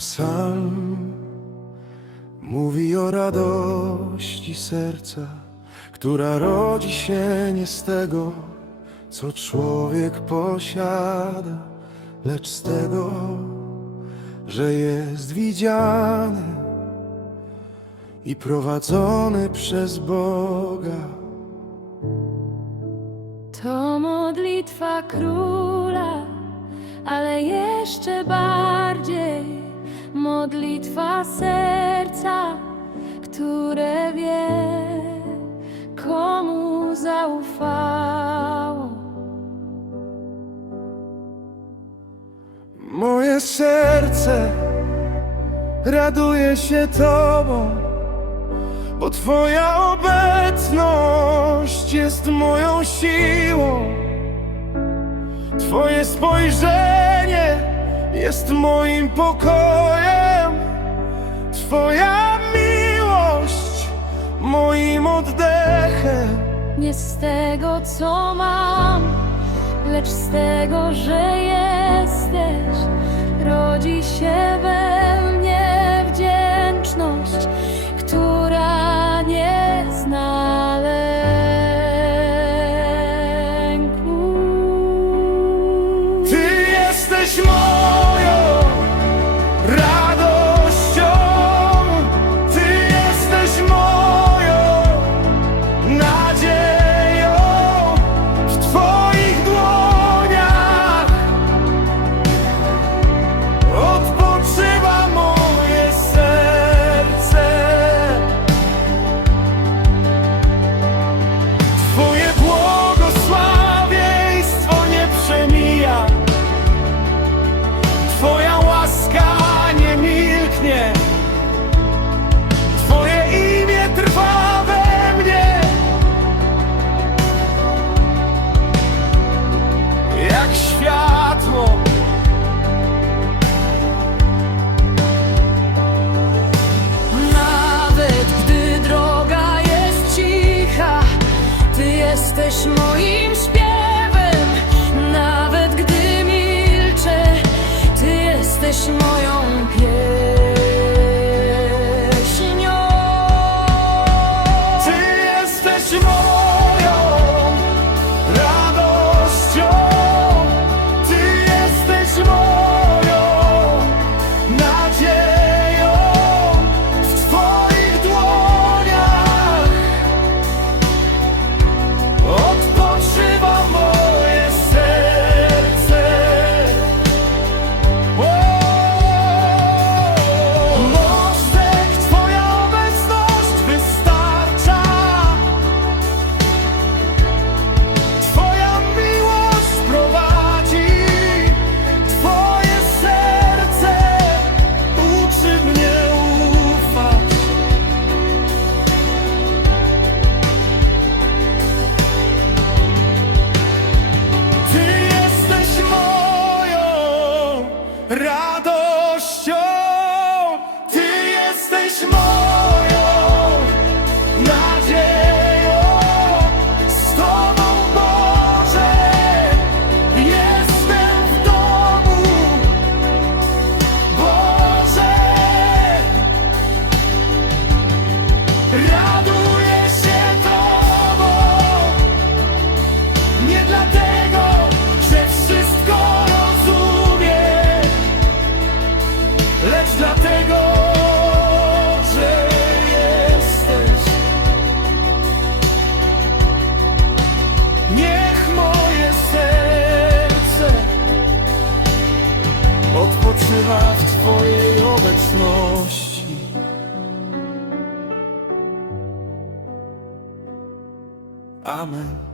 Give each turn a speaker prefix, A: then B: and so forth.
A: Psalm mówi o radości serca, która rodzi się nie z tego, co człowiek posiada, lecz z tego, że jest widziany i prowadzony przez Boga.
B: To modlitwa króla, ale jeszcze bardziej modlitwa serca, które wie, komu zaufało.
A: Moje serce raduje się Tobą, bo Twoja obecność jest moją siłą. Twoje spojrzenie jest moim pokojem, Twoja miłość moim oddechem.
B: Nie z tego, co mam, lecz z tego, że jesteś, rodzi się we
A: Ty jesteś
B: moim śpiewem. Nawet gdy milczę, Ty jesteś moją pieśnią.
A: Obecności. Amen.